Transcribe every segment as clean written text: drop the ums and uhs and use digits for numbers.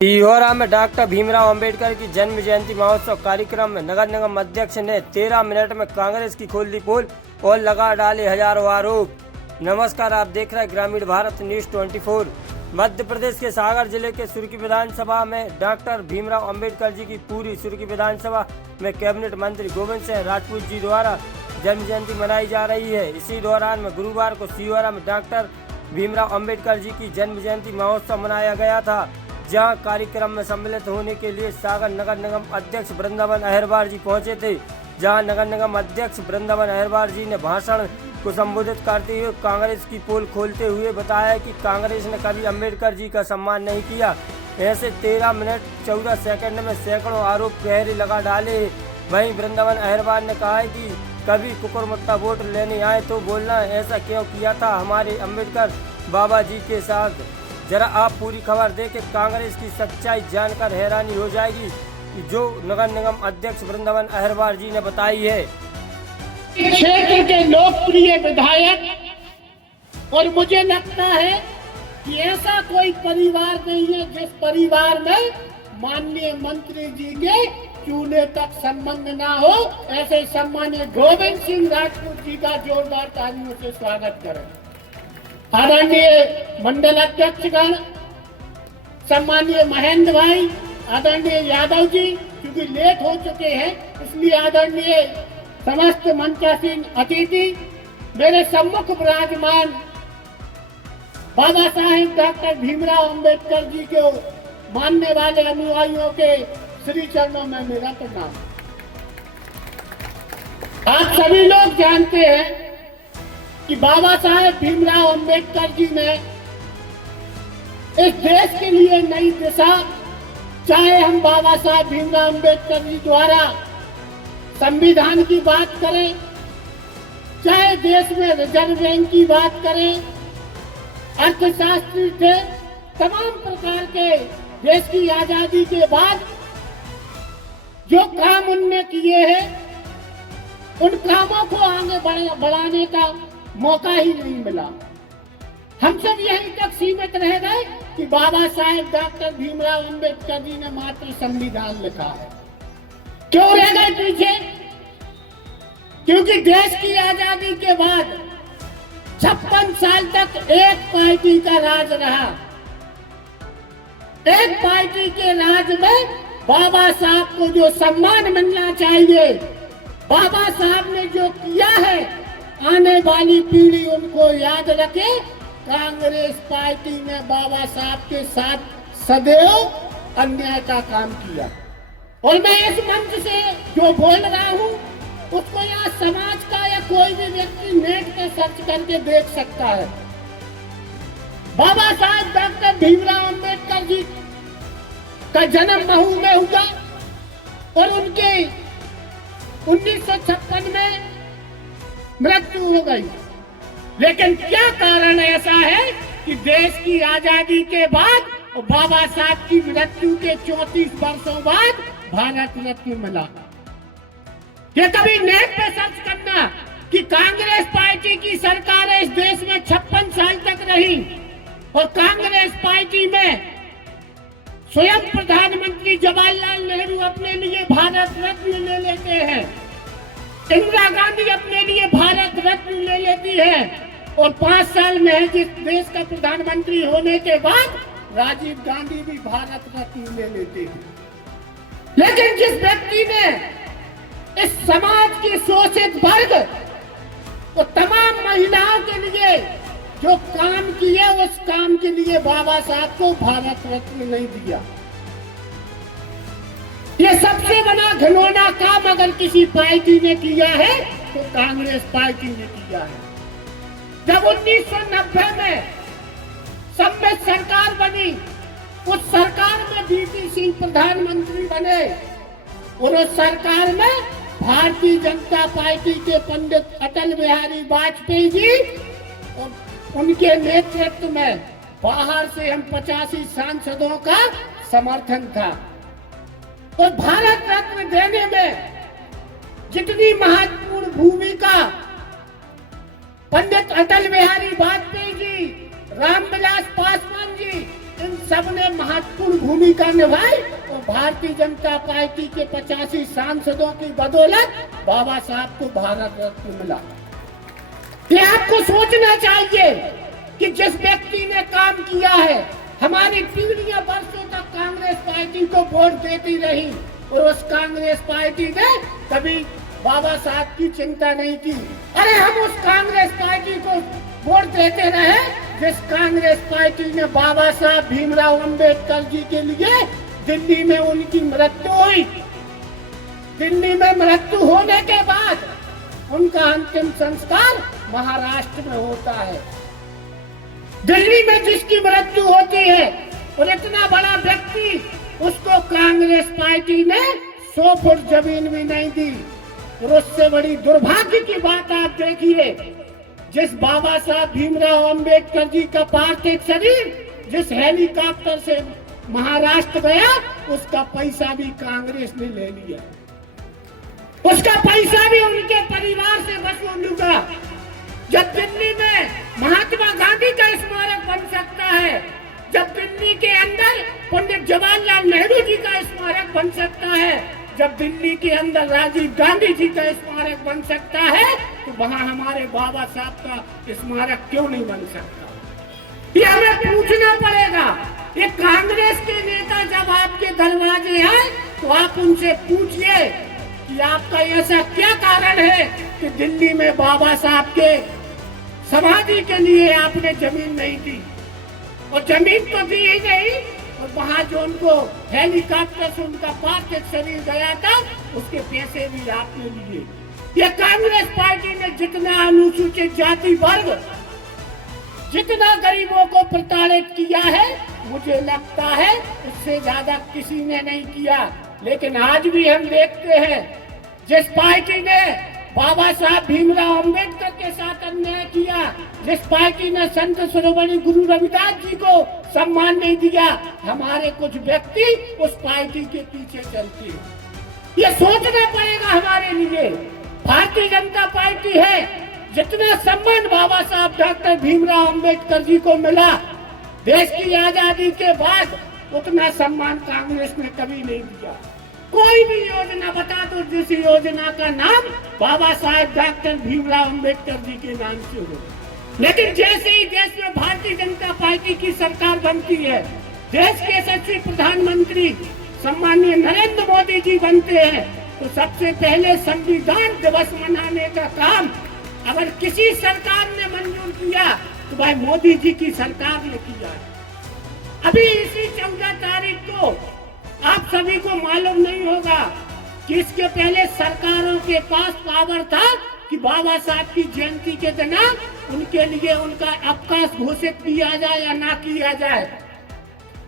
सीहोरा में डॉक्टर भीमराव अंबेडकर की जन्म जयंती महोत्सव कार्यक्रम में नगर निगम अध्यक्ष ने 13 मिनट में कांग्रेस की खोल दी पोल और लगा डाले हजारों आरोप। नमस्कार, आप देख रहे हैं ग्रामीण भारत न्यूज 24। मध्य प्रदेश के सागर जिले के सुर्खी विधानसभा में डॉक्टर भीमराव अंबेडकर जी की पूरी सुर्खी विधानसभा में कैबिनेट मंत्री गोविंद सिंह राजपूत जी द्वारा जन्म जयंती मनाई जा रही है। इसी दौरान में गुरुवार को सीहोरा में डॉक्टर भीमराव अंबेडकर जी की जन्म जयंती महोत्सव मनाया गया था, जहां कार्यक्रम में सम्मिलित होने के लिए सागर नगर निगम अध्यक्ष वृंदावन अहिरवार जी पहुंचे थे। जहां नगर निगम अध्यक्ष वृंदावन अहिरवार जी ने भाषण को संबोधित करते हुए कांग्रेस की पोल खोलते हुए बताया कि कांग्रेस ने कभी अंबेडकर जी का सम्मान नहीं किया। ऐसे 13 मिनट 14 सेकंड में सैकड़ों आरोप गहरे लगा डाले। वहीं वृंदावन अहिरवार ने कहा है कि कभी कुकुरमुत्ता वोट लेने आए तो बोलना ऐसा क्यों किया था हमारे अंबेडकर बाबा जी के साथ। जरा आप पूरी खबर देखें, कांग्रेस की सच्चाई जानकर हैरानी हो जाएगी जो नगर निगम अध्यक्ष वृंदावन अहिरवार जी ने बताई है। क्षेत्र के लोकप्रिय विधायक, और मुझे लगता है कि ऐसा कोई परिवार नहीं है जिस परिवार में माननीय मंत्री जी के चूल्हे तक संबंध ना हो। ऐसे सम्मानित गोविंद सिंह राजपूत जी का जोरदार तालियों से स्वागत करें। आदरणीय मंडल अध्यक्षगण, सम्मानीय महेंद्र भाई, आदरणीय यादव जी, क्योंकि लेट हो चुके हैं इसलिए आदरणीय समस्त मंचासीन अतिथि, मेरे सम्मुख विराजमान बाबा साहेब डॉक्टर भीमराव अंबेडकर जी को मानने वाले अनुयायियों के श्री चरणों में मेरा प्रणाम। आप सभी लोग जानते हैं कि बाबा साहेब भीमराव अंबेडकर जी ने इस देश के लिए नई दिशा, चाहे हम बाबा साहेब भीमराव अंबेडकर जी द्वारा संविधान की बात करें, चाहे देश में रिजर्व बैंक की बात करें, अर्थशास्त्री थे, तमाम प्रकार के देश की आजादी के बाद जो काम उनने किए हैं उन कामों को आगे बढ़ाने का मौका ही नहीं मिला। हम सब यहीं तक सीमित रह गए कि बाबा साहेब डॉक्टर भीमराव अंबेडकर जी ने मात्र संविधान लिखा है। क्यों रह गए पीछे? क्योंकि देश की आजादी के बाद 56 साल तक एक पार्टी का राज रहा। एक पार्टी के राज में बाबा साहब को जो सम्मान मिलना चाहिए, बाबा साहब ने जो किया है, आने वाली पीढ़ी उनको याद रखे। कांग्रेस पार्टी ने बाबा साहब के साथ सदैव अन्याय का काम किया। और मैं इस मंच से जो बोल रहा हूँ उसको यहाँ समाज का या कोई भी व्यक्ति नेट पे सर्च करके देख सकता है। बाबा साहब डॉक्टर भीमराव अंबेडकर जी का जन्म महू में हुआ और उनके 1956 में मृत्यु हो गई। लेकिन क्या कारण ऐसा है कि देश की आजादी के बाद और बाबा साहब की मृत्यु के 34 वर्षों बाद भारत रत्न मिला? ये कभी नेट पे सर्च करना कि कांग्रेस पार्टी की सरकार इस देश में 56 साल तक रही और कांग्रेस पार्टी में स्वयं प्रधानमंत्री जवाहरलाल नेहरू अपने लिए भारत रत्न ले लेते हैं, इंदिरा गांधी अपने लिए भारत रत्न ले लेती है और 5 साल में जिस देश का प्रधानमंत्री होने के बाद राजीव गांधी भी भारत रत्न ले लेते हैं। लेकिन जिस व्यक्ति ने इस समाज के शोषित वर्ग और तमाम महिलाओं के लिए जो काम किए, उस काम के लिए बाबा साहब को भारत रत्न नहीं दिया। ये सबसे बड़ा घिनौना काम अगर किसी पार्टी ने किया है तो कांग्रेस पार्टी ने किया है। जब 1990 में सम्मिलित सरकार बनी, उस सरकार में वीपी सिंह प्रधानमंत्री बने और उस सरकार में भारतीय जनता पार्टी के पंडित अटल बिहारी वाजपेयी जी और उनके नेतृत्व में बाहर से हम 85 सांसदों का समर्थन था। और भारत रत्न देने में जितनी महत्वपूर्ण भूमिका पंडित अटल बिहारी वाजपेयी जी, रामविलास पासवान जी इन सब ने महत्वपूर्ण भूमिका निभाई और भारतीय जनता पार्टी के 85 सांसदों की बदौलत बाबा साहब को भारत रत्न मिला। ये आपको सोचना चाहिए कि जिस व्यक्ति ने काम किया है, हमारी पीढ़ियां वर्षों तक कांग्रेस पार्टी को वोट देती रही और उस कांग्रेस पार्टी ने कभी बाबा साहब की चिंता नहीं की। अरे हम उस कांग्रेस पार्टी को वोट देते रहे जिस कांग्रेस पार्टी ने बाबा साहब भीमराव अंबेडकर जी के लिए दिल्ली में उनकी मृत्यु हुई। दिल्ली में मृत्यु होने के बाद उनका अंतिम संस्कार महाराष्ट्र में होता है। दिल्ली में जिसकी मृत्यु होती है और इतना बड़ा व्यक्ति, उसको कांग्रेस पार्टी ने 100 फुट जमीन भी नहीं दी। और उससे बड़ी दुर्भाग्य की बात आप देखिए, जिस बाबा साहब भीमराव अंबेडकर जी का पार्थिव शरीर जिस हेलीकॉप्टर से महाराष्ट्र गया, उसका पैसा भी कांग्रेस ने ले लिया। उसका पैसा भी उनके परिवार से वसूल लूंगा। जब दिल्ली में महात्मा गांधी का स्मारक बन सकता है, जब दिल्ली के अंदर पंडित जवाहरलाल नेहरू जी का स्मारक बन सकता है, जब दिल्ली के अंदर राजीव गांधी जी का स्मारक बन सकता है, तो वहाँ हमारे बाबा साहब का स्मारक क्यों नहीं बन सकता? ये हमें पूछना पड़ेगा। ये कांग्रेस के नेता जब आपके दरवाजे आए तो आप उनसे पूछिए कि आपका ऐसा क्या कारण है कि दिल्ली में बाबा साहब के समाधि के लिए आपने जमीन नहीं दी। और जमीन तो दी ही नहीं, और वहाँ जो उनको हेलीकॉप्टर से उनका पार्थिव शरीर गया था, उसके पैसे भी आपने लिए। ये कांग्रेस पार्टी ने जितना अनुसूचित जाति वर्ग, जितना गरीबों को प्रताड़ित किया है, मुझे लगता है उससे ज्यादा किसी ने नहीं किया। लेकिन आज भी हम देखते हैं, जिस पार्टी ने बाबा साहब भीमराव अंबेडकर के साथ अन्याय किया, जिस पार्टी ने संत शिरोमणि गुरु रविदास जी को सम्मान नहीं दिया, हमारे कुछ व्यक्ति उस पार्टी के पीछे चलते हैं। ये सोचना पड़ेगा हमारे लिए। भारतीय जनता पार्टी है, जितना सम्मान बाबा साहब डॉक्टर भीमराव अंबेडकर जी को मिला देश की आजादी के बाद, उतना सम्मान कांग्रेस ने कभी नहीं दिया। कोई भी योजना बता दो जिस योजना का नाम बाबा साहब डॉक्टर भीमराव अंबेडकर जी के नाम से हो, लेकिन जैसे ही देश में भारतीय जनता पार्टी की सरकार बनती है, देश के यशस्वी प्रधानमंत्री सम्मानीय नरेंद्र मोदी जी बनते हैं, तो सबसे पहले संविधान दिवस मनाने का काम अगर किसी सरकार ने मंजूर किया तो भाई मोदी जी की सरकार ने किया। अभी इसी 14 तारीख को आप सभी को मालूम नहीं होगा कि इसके पहले सरकारों के पास पावर था कि बाबा साहब की जयंती के दिन उनके लिए उनका अवकाश घोषित किया जाए या ना किया जाए।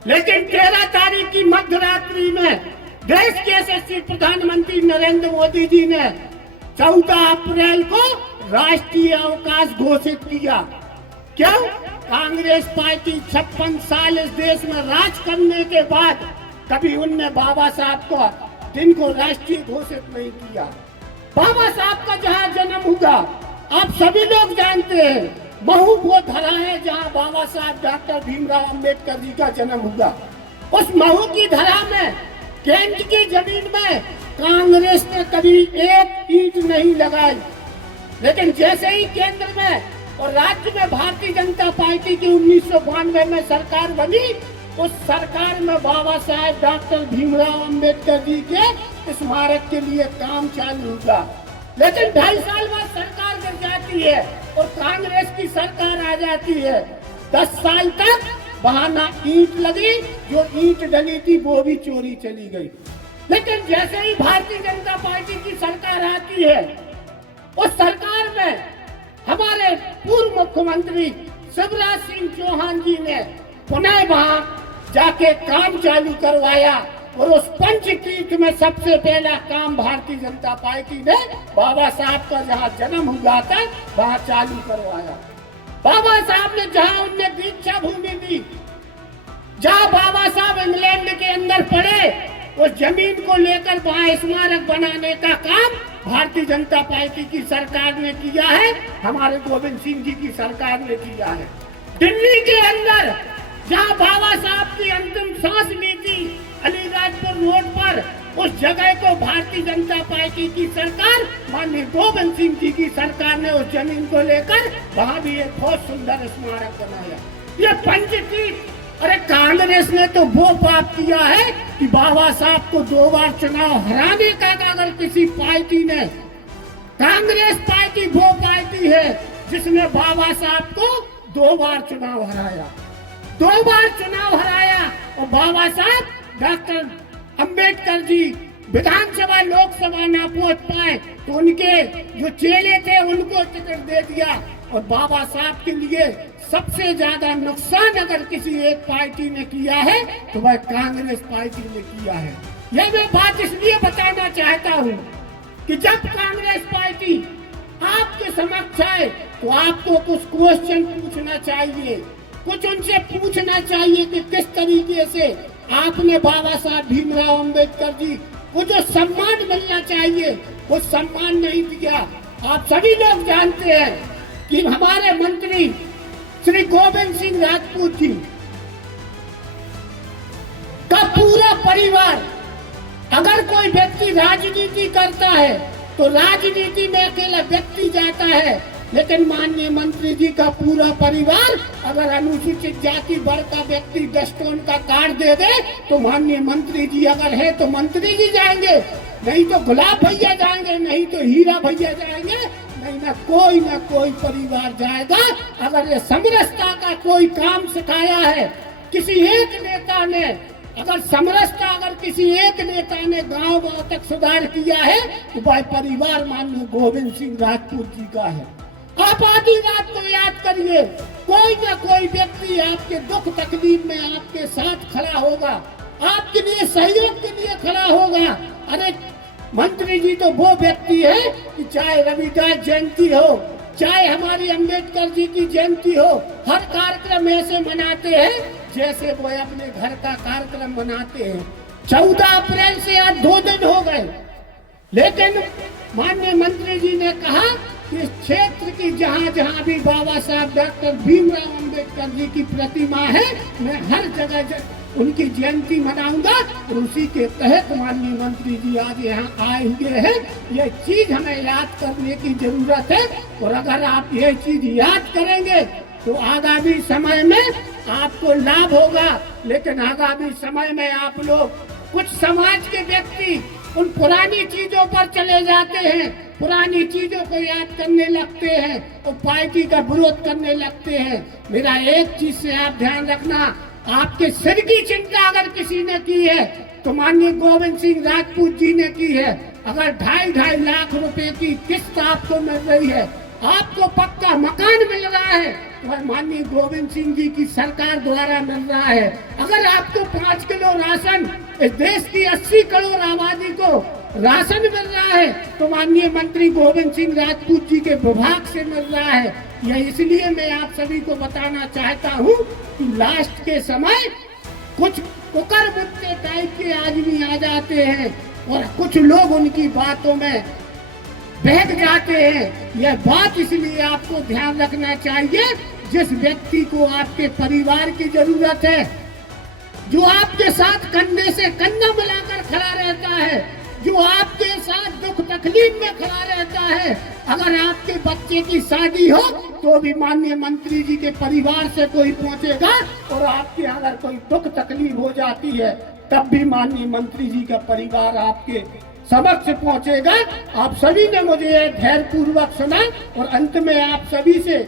लेकिन 13 तारीख की मध्यरात्रि में देश के यशस्वी प्रधानमंत्री नरेंद्र मोदी जी ने 14 अप्रैल को राष्ट्रीय अवकाश घोषित किया। क्यों? कांग्रेस पार्टी 56 साल इस देश में राज करने के बाद कभी उनने बाबा साहब को दिन को राष्ट्रीय घोषित नहीं किया। बाबा साहब का जहाँ जन्म हुआ आप सभी लोग जानते हैं, महू वो धरा है जहाँ बाबा साहब डॉक्टर भीमराव अंबेडकर जी का जन्म हुआ। उस महू की धरा में केंद्र की जमीन में कांग्रेस ने कभी एक ईंट नहीं लगाई। लेकिन जैसे ही केंद्र में और राज्य में भारतीय जनता पार्टी की 1992 में सरकार बनी, उस सरकार में बाबा साहब डॉक्टर भीमराव अंबेडकर जी के स्मारक के लिए काम चालू हुआ। लेकिन 2.5 साल बाद सरकार गिर जाती है और कांग्रेस की सरकार आ जाती है। 10 साल तक वहां ना ईंट लगी, जो ईंट डली थी वो भी चोरी चली गई। लेकिन जैसे ही भारतीय जनता पार्टी की सरकार आती है, उस सरकार में हमारे पूर्व मुख्यमंत्री शिवराज सिंह चौहान जी ने पुनः वहां जाके काम चालू करवाया और उस पंचतीर्थ में सबसे पहला काम भारतीय जनता पार्टी ने बाबा साहब का जहां जन्म हुआ था वहां चालू करवाया। बाबा साहब ने जहां उनने दीक्षा भूमि दी, जहां बाबा साहब इंग्लैंड के अंदर पड़े, उस जमीन को लेकर वहां स्मारक बनाने का काम भारतीय जनता पार्टी की सरकार ने किया है, हमारे गोविंद सिंह जी की सरकार ने किया है। दिल्ली के अंदर जहाँ बाबा साहब की अंतिम सांस ली थी अलीराजपुर रोड पर, उस जगह को भारतीय जनता पार्टी की सरकार माननीय गोविंद सिंह जी की सरकार ने उस जमीन को लेकर वहाँ भी एक बहुत सुंदर स्मारक बनाया। ये पंचतीर्थ, अरे कांग्रेस ने तो वो पाप किया है कि बाबा साहब को 2 बार चुनाव हराने का, अगर किसी पार्टी ने, कांग्रेस पार्टी वो पार्टी है जिसने बाबा साहब को 2 बार चुनाव हराया, 2 बार चुनाव हराया। और बाबा साहब डॉक्टर अंबेडकर जी विधानसभा लोकसभा ना पहुंच पाए तो उनके जो चेले थे उनको टिकट दे दिया। और बाबा साहब के लिए सबसे ज्यादा नुकसान अगर किसी एक पार्टी ने किया है तो वह कांग्रेस पार्टी ने किया है। यह मैं बात इसलिए बताना चाहता हूँ कि जब कांग्रेस पार्टी आपके समक्ष आए तो आपको कुछ क्वेश्चन पूछना चाहिए, कुछ उनसे पूछना चाहिए कि किस तरीके से आपने बाबा साहब भीमराव अंबेडकर जी को जो सम्मान मिलना चाहिए वो सम्मान नहीं दिया। आप सभी लोग जानते हैं कि हमारे मंत्री श्री गोविंद सिंह राजपूत जी का पूरा परिवार, अगर कोई व्यक्ति राजनीति करता है तो राजनीति में अकेला व्यक्ति जाता है, लेकिन माननीय मंत्री जी का पूरा परिवार अगर अनुसूचित जाति वर्ग का व्यक्ति 10 टन का कार्ड दे दे तो माननीय मंत्री जी अगर है तो मंत्री जी जाएंगे, नहीं तो गुलाब भैया जाएंगे, नहीं तो हीरा भैया जाएंगे, नहीं ना कोई परिवार जाएगा। अगर ये समरसता का कोई काम सिखाया है किसी एक नेता ने, अगर समरसता अगर किसी एक नेता ने गांव तक सुधार किया है तो वह परिवार माननीय गोविंद सिंह राजपूत जी का है। आप आधी रात को याद करिए, कोई ना कोई व्यक्ति आपके दुख तकलीफ में आपके साथ खड़ा होगा, आपके लिए सहयोग के लिए खड़ा होगा। अरे मंत्री जी तो वो व्यक्ति है कि चाहे रविदास जयंती हो, चाहे हमारी अंबेडकर जी की जयंती हो, हर कार्यक्रम ऐसे मनाते हैं जैसे वो अपने घर का कार्यक्रम मनाते हैं। 14 अप्रैल से आज 2 दिन हो गए, लेकिन माननीय मंत्री जी ने कहा कि इस क्षेत्र की जहाँ भी बाबा साहब डॉक्टर भीमराव अंबेडकर जी की प्रतिमा है, मैं हर जगह उनकी जयंती मनाऊंगा। और उसी के तहत माननीय मंत्री जी आज यहाँ आए हुए हैं। यह चीज हमें याद करने की जरूरत है, और अगर आप यह चीज याद करेंगे तो आगामी समय में आपको लाभ होगा। लेकिन आगामी समय में आप लोग, कुछ समाज के व्यक्ति उन पुरानी चीजों पर चले जाते हैं, पुरानी चीजों को याद करने लगते हैं और पार्टी का विरोध करने लगते हैं। मेरा एक चीज से आप ध्यान रखना, आपके सिर की चिंता अगर किसी ने की है तो माननीय गोविंद सिंह राजपूत जी ने की है। अगर 2.5 लाख रुपए की किस्त आपको मिल रही है, आपको पक्का मकान मिल रहा है, तो माननीय गोविंद सिंह जी की सरकार द्वारा मिल रहा है। अगर आपको 5 किलो राशन इस देश की 80 करोड़ आबादी को राशन मिल रहा है तो माननीय मंत्री गोविंद सिंह राजपूत जी के विभाग से मिल रहा है। यह इसलिए मैं आप सभी को बताना चाहता हूँ कि लास्ट के समय कुछ कुकर मुक्के टाइप के आदमी आ जाते हैं और कुछ लोग उनकी बातों में बहक जाते हैं। यह बात इसलिए आपको ध्यान रखना चाहिए, जिस व्यक्ति को आपके परिवार की जरूरत है, जो आपके साथ कंधे से कंधा मिलाकर खड़ा रहता है, जो आपके साथ दुख तकलीफ में खड़ा रहता है, अगर आपके बच्चे की शादी हो तो भी माननीय मंत्री जी के परिवार से कोई पहुंचेगा, और आपके अगर कोई दुख तकलीफ हो जाती है तब भी माननीय मंत्री जी का परिवार आपके समक्ष पहुंचेगा। आप सभी ने मुझे धैर्य पूर्वक सुना, और अंत में आप सभी से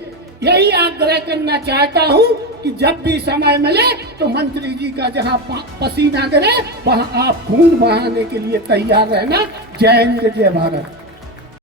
यही आग्रह करना चाहता हूं कि जब भी समय मिले तो मंत्री जी का जहां पसीना गिरे वहां आप खून बहाने के लिए तैयार रहना। जय हिंद, जय भारत।